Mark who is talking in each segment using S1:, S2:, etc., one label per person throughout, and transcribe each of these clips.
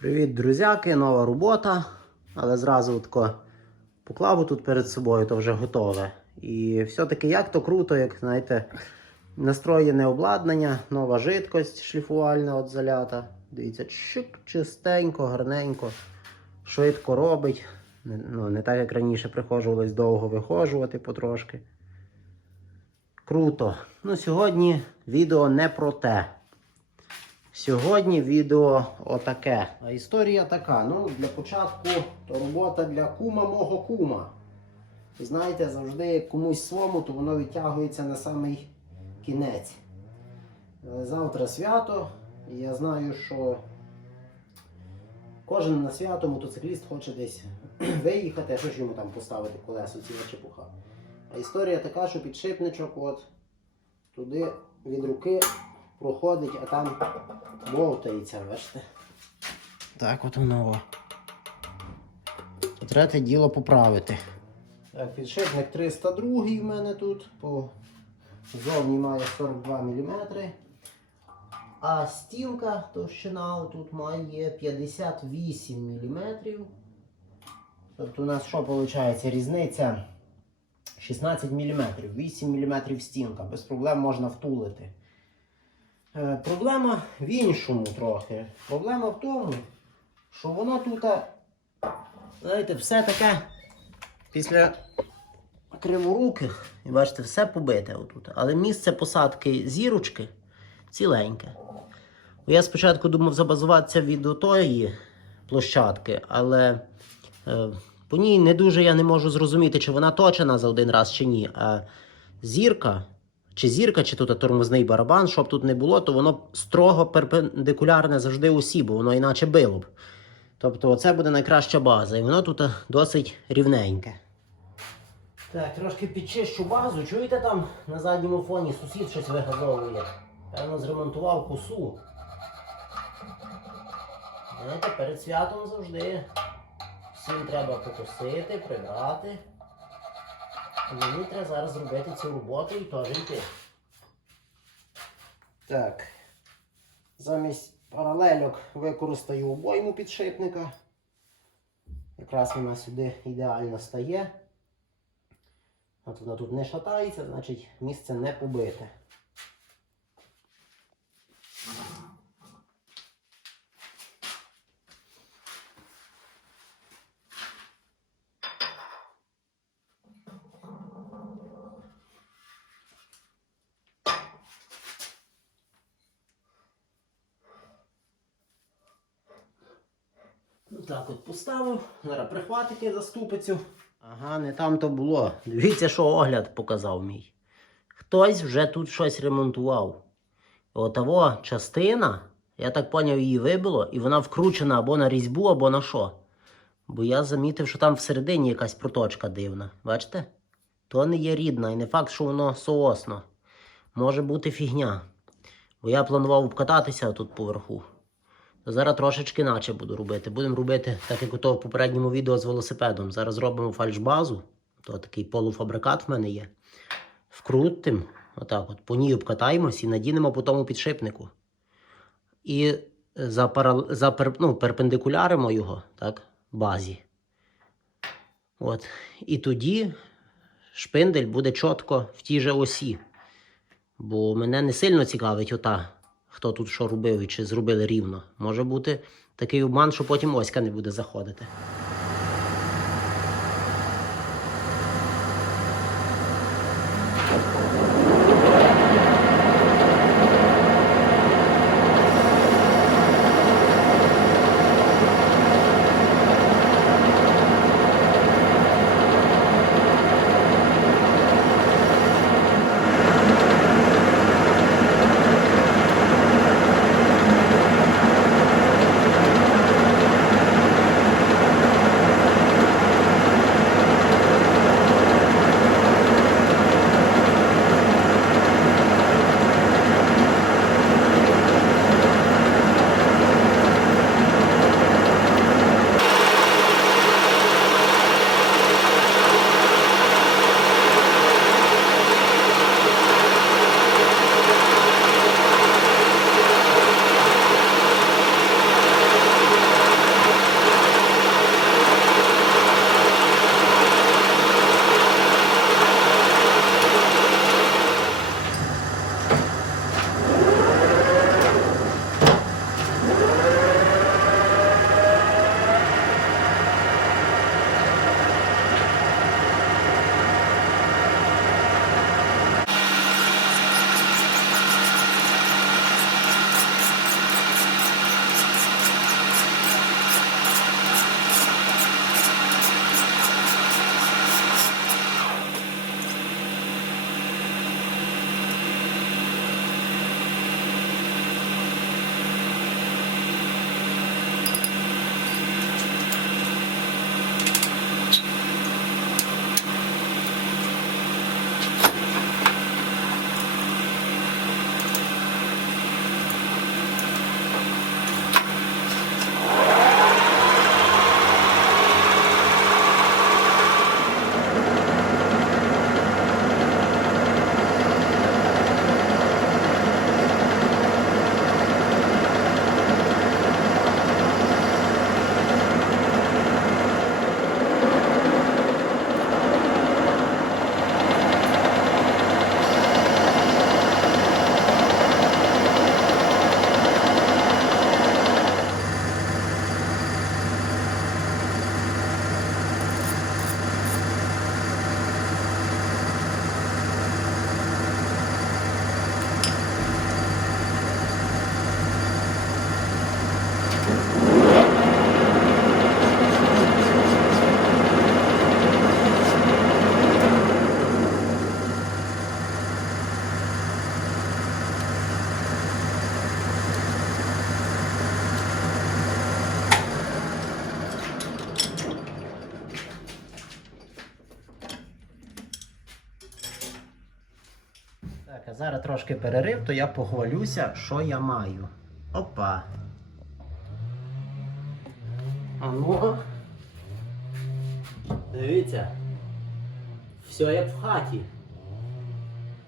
S1: Привіт, друзяки, нова робота. Але зразу тако поклав тут перед собою, то вже готове. І все-таки як то круто, як знаєте, настроєне обладнання, нова жидкость шліфувальна от залята. Дивіться, чик, чистенько, гарненько, швидко робить. Ну, не так, як раніше приходилось довго вихожувати потрошки. Круто. Ну, сьогодні відео не про те. Сьогодні відео отаке. Історія така. Ну, для початку то робота для кума мого кума. Знаєте, завжди комусь свому, то воно відтягується на самий кінець. Е, Завтра свято, і я знаю, що кожен на свято мотоцикліст хоче десь виїхати, що ж йому там поставити колесо, ціла чепуха. А історія така, що підшипничок от туди від руки проходить, а там бовтається, бачите? Так от воно. Треба те діло поправити. Так, підшипник 302 в мене тут. По... Зовні має 42 мм. А стінка товщина тут має 58 мм. Тобто у нас що виходить? Різниця 16 мм. 8 мм стінка. Без проблем можна втулити. Е, Проблема в іншому трохи. Проблема в тому, що воно тут, знаєте, все таке після криворуких, бачите, все побите отут. Але місце посадки зірочки ціленьке. Я спочатку думав забазуватися від тої площадки, але е, по ній не дуже я не можу зрозуміти, чи вона точена за один раз, чи ні. А зірка, чи зірка, чи тут тормозний барабан, щоб тут не було, то воно строго перпендикулярне завжди усі, бо воно іначе било б. Тобто це буде найкраща база, і воно тут досить рівненьке. Так, трошки підчищу базу. Чуєте там на задньому фоні сусід щось вигазовує? Певно, зремонтував косу. Знаєте, перед святом завжди всім треба покосити, прибрати. Мені треба зараз зробити цю роботу і теж йти. Так. Замість паралельок використаю обойму підшипника. Якраз вона сюди ідеально стає. От вона тут не шатається, значить місце не побите. Ну Так от поставив. Зараз прихватики за ступицю. Ага, не там то було. Дивіться, що огляд показав мій. Хтось вже тут щось ремонтував. Отаво частина, я так поняв, її вибило, і вона вкручена або на різьбу, або на що. Бо я замітив, що там всередині якась проточка дивна. Бачите? То не є рідна, і не факт, що воно соосно. Може бути фігня. Бо я планував обкататися тут поверху. Зараз трошечки наче буду робити. Будемо робити, так як у того попередньому відео з велосипедом. Зараз робимо фальшбазу. То такий полуфабрикат в мене є. Вкрутим, отак от, по ній обкатаємось і надінемо по тому підшипнику. І за, пара, за пер, ну, перпендикуляримо його, так, базі. От. І тоді шпиндель буде чітко в тій же осі. Бо мене не сильно цікавить ота, хто тут що робив і чи зробили рівно. Може бути такий обман, що потім оська не буде заходити. Трошки перерив, то я похвалюся, що я маю. Опа. А ну. Дивіться. Все як в хаті.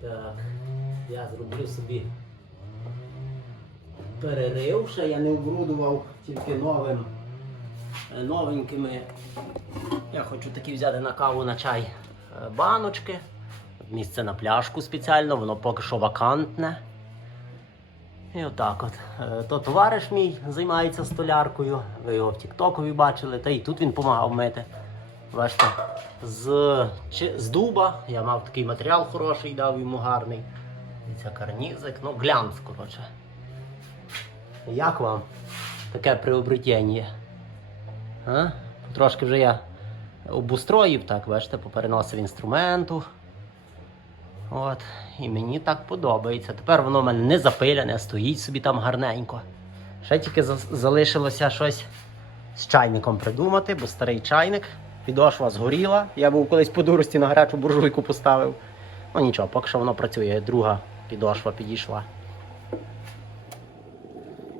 S1: Так, я зроблю собі перерив, ще я не обрудував тільки новим, е, новенькими. Я хочу такі взяти на каву на чай е, баночки. Місце на пляшку спеціально, воно поки що вакантне. І отак от. Е, То товариш мій займається столяркою, ви його в Тіктокові бачили, та і тут він допомагав мити. Бачите, з, чи, з дуба я мав такий матеріал хороший, дав йому гарний. І це карнізик, ну глянц, коротше. Як вам таке приобретення? Трошки вже я обустроїв, так, бачите, попереносив інструменту. От, і мені так подобається. Тепер воно в мене не запилене, стоїть собі там гарненько. Ще тільки залишилося щось з чайником придумати, бо старий чайник, підошва згоріла. Я був колись по дурості на гарячу буржуйку поставив. Ну нічого, поки що воно працює, друга підошва підійшла.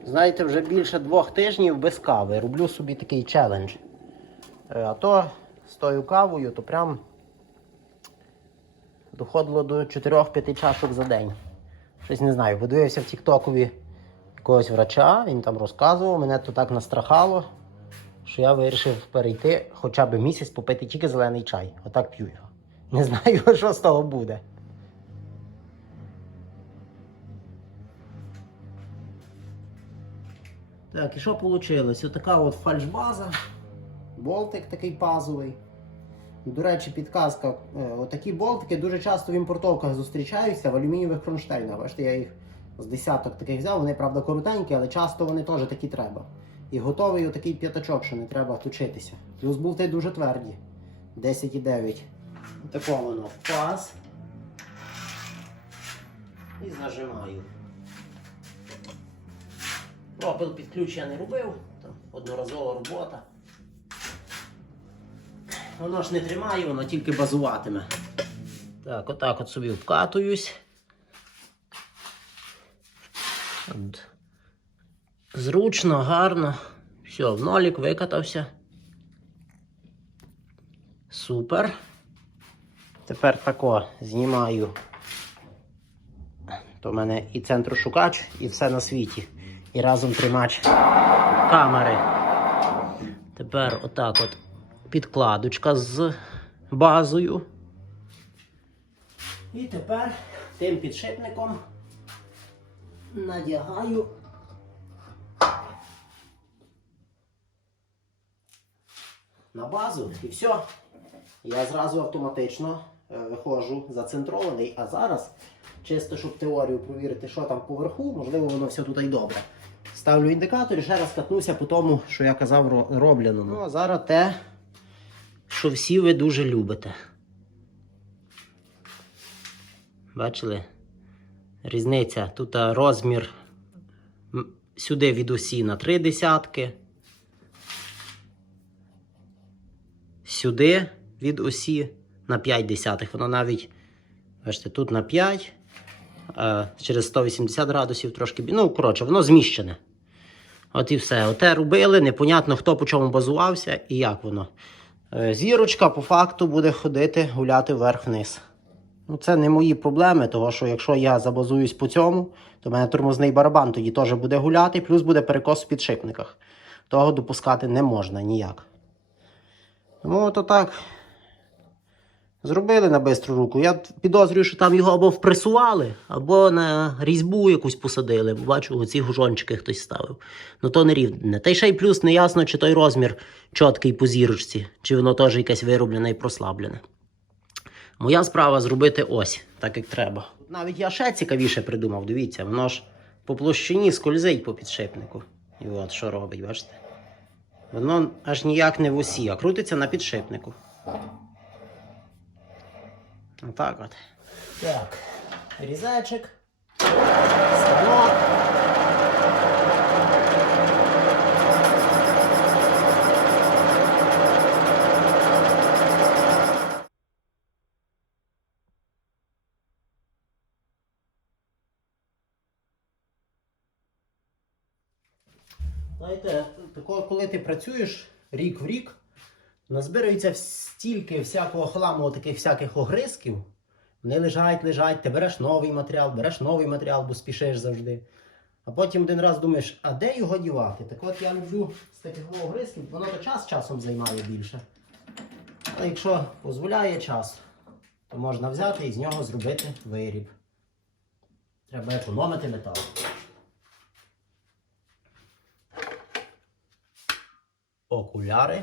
S1: Знаєте, вже більше двох тижнів без кави. Роблю собі такий челендж. Е, А то з тою кавою, то прям доходило до 4-5 чашок за день. Щось не знаю. Подивився в Тіктокові якогось врача, він там розказував, мене то так настрахало, що я вирішив перейти хоча б місяць попити тільки зелений чай. Отак п'ю його. Не знаю, що з того буде. Так, і що вийшло? Отака от фальшбаза, болтик такий пазовий. До речі, підказка. е, Отакі болтики дуже часто в імпортовках зустрічаються в алюмінієвих кронштейнах. Бачите, я їх з десяток таких взяв, вони, правда, коротенькі, але часто вони теж такі треба. І готовий отакий п'ятачок, що не треба точитися. Плюс болти дуже тверді. 10,9. Тако воно паз. І зажимаю. Пропил під ключ я не робив, одноразова робота. Воно ж не тримає, воно тільки базуватиме. Так, отак от собі вкатуюсь. Зручно, гарно. Все, в нолік викатався. Супер. Тепер тако знімаю. То в мене і центрошукач, і все на світі. І разом тримач камери. Тепер отак от підкладочка з базою. І тепер тим підшипником надягаю на базу і все. Я зразу автоматично е, виходжу зацентрований, а зараз, чисто щоб теорію провірити, що там поверху, можливо, воно все тут і добре. Ставлю індикатор і ще раз катнуся по тому, що я казав ро- робленому. Ну, а зараз те, що всі ви дуже любите. Бачили? Різниця. Тут розмір сюди від осі на 3 десятки. Сюди від осі на 5 десятих. Воно навіть, бачите, тут на 5, а через 180 градусів трошки. Ну, коротше, воно зміщене. От і все. Оте робили, непонятно, хто по чому базувався і як воно. Е, Зірочка по факту буде ходити гуляти вверх-вниз. Ну, це не мої проблеми, тому що якщо я забазуюсь по цьому, то в мене тормозний барабан тоді теж буде гуляти, плюс буде перекос в підшипниках. Того допускати не можна ніяк. Тому то так. Зробили на бистру руку. Я підозрюю, що там його або впресували, або на різьбу якусь посадили. Бачу, оці гужончики хтось ставив. Ну то не рівне. Та й ще й плюс не ясно, чи той розмір чіткий по зірочці, чи воно теж якесь вироблене і прослаблене. Моя справа зробити ось, так як треба. Навіть я ще цікавіше придумав, дивіться, воно ж по площині скользить по підшипнику. І от що робить, бачите? Воно аж ніяк не в осі, а крутиться на підшипнику. Отак от. Так, різачик. Станок. Знаєте, коли ти працюєш рік в рік назбирується стільки всякого хламу, таких всяких огризків. Вони лежать, лежать, ти береш новий матеріал, береш новий матеріал, бо спішиш завжди. А потім один раз думаєш, а де його дівати? Так от я люблю з таких огризків, воно то час часом займає більше. Але якщо дозволяє час, то можна взяти і з нього зробити виріб. Треба економити метал. Окуляри.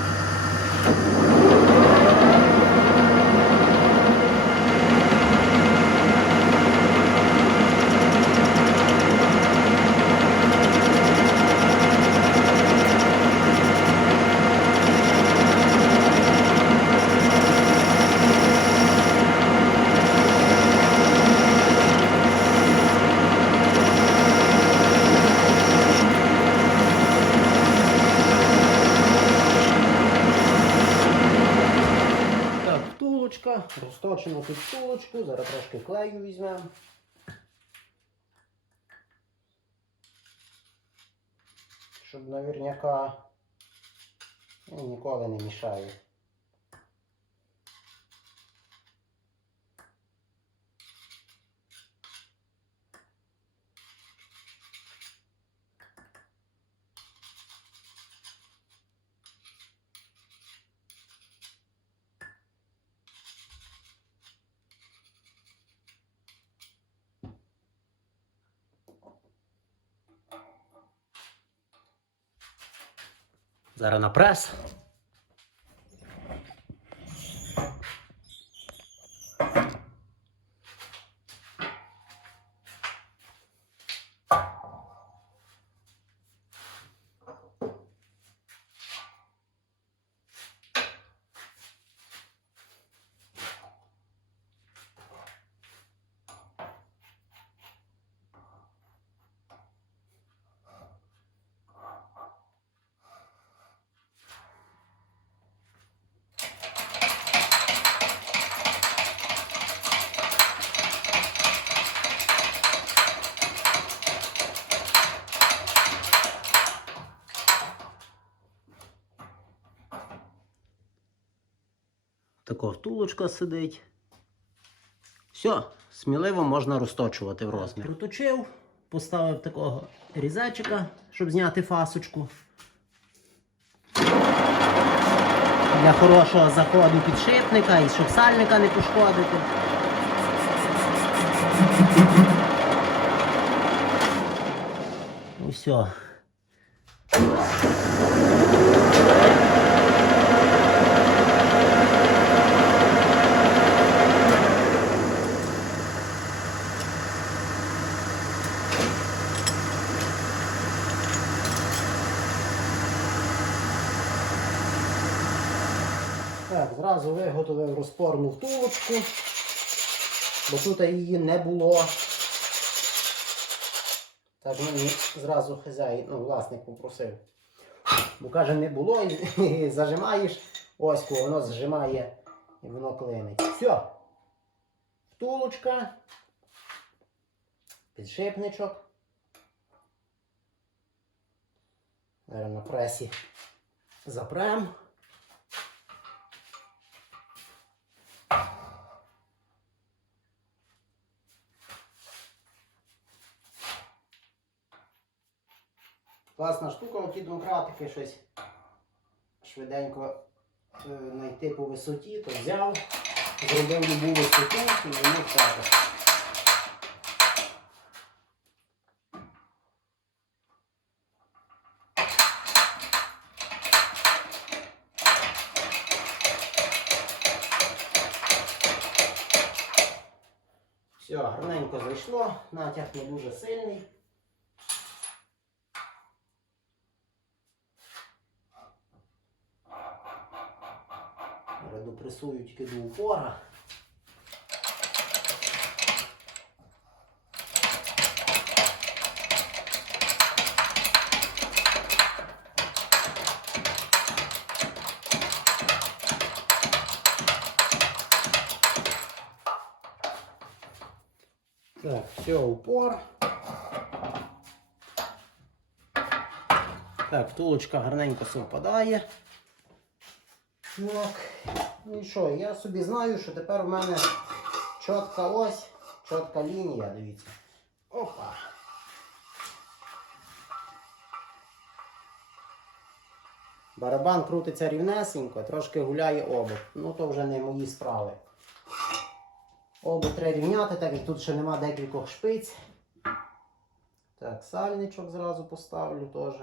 S1: розточимо під стулочку, зараз трошки клею візьмемо. Щоб наверняка ніколи не мішає. Зараз на прес. Така втулочка сидить. Все, сміливо можна розточувати в розмір. Проточив, поставив такого різачика, щоб зняти фасочку. Для хорошого заходу підшипника і щоб сальника не пошкодити. Ну все. Так, зразу виготовив розпорну втулочку, бо тут її не було. Так мені зразу хазяїн, ну, власник попросив. Бо каже, не було, і, і зажимаєш оську, воно зжимає і воно клинить. Все. Втулочка, підшипничок. Зараз на пресі запрем. Класна штука, оті домкратики щось швиденько е, знайти по висоті, то взяв, зробив любу висоту і воно втратив. Все, гарненько зайшло, натяг не дуже сильний. Допресую тільки до упора. Так, все, упор. Так, втулочка гарненько совпадає. Так. Ну і що, я собі знаю, що тепер в мене чітка ось, чітка лінія, дивіться. Опа. Барабан крутиться рівнесенько, трошки гуляє обод. Ну то вже не мої справи. Обод треба рівняти, так як тут ще нема декількох шпиць. Так, сальничок зразу поставлю теж.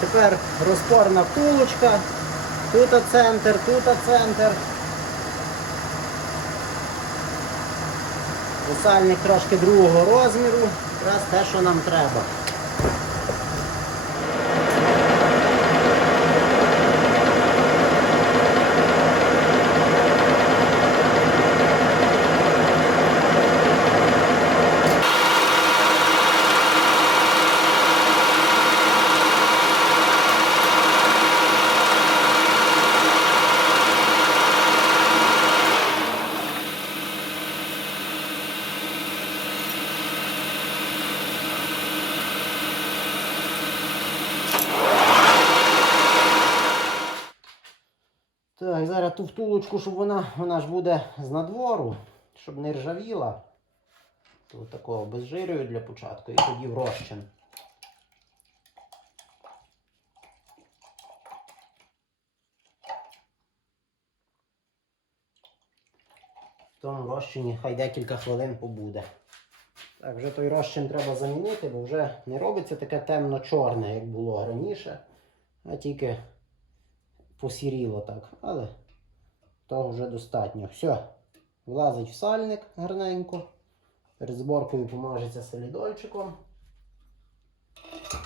S1: Тепер розпорна втулочка. Тут центр, тут центр. Висальник трошки другого розміру. Якраз те, що нам треба. Так, зараз ту втулочку, щоб вона, вона ж буде з надвору, щоб не ржавіла. Тут такого безжирюю для початку і тоді в розчин. В тому розчині хай декілька хвилин побуде. Так, вже той розчин треба замінити, бо вже не робиться таке темно-чорне, як було раніше, а тільки посіріло так. Але того вже достатньо. Все, влазить в сальник гарненько. Перед зборкою помажеться солідольчиком.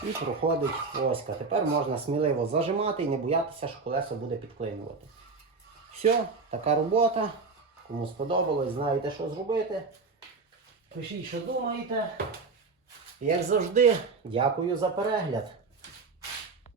S1: І проходить оська. Тепер можна сміливо зажимати і не боятися, що колесо буде підклинювати. Все, така робота. Кому сподобалось, знаєте, що зробити. Пишіть, що думаєте. Як завжди, дякую за перегляд.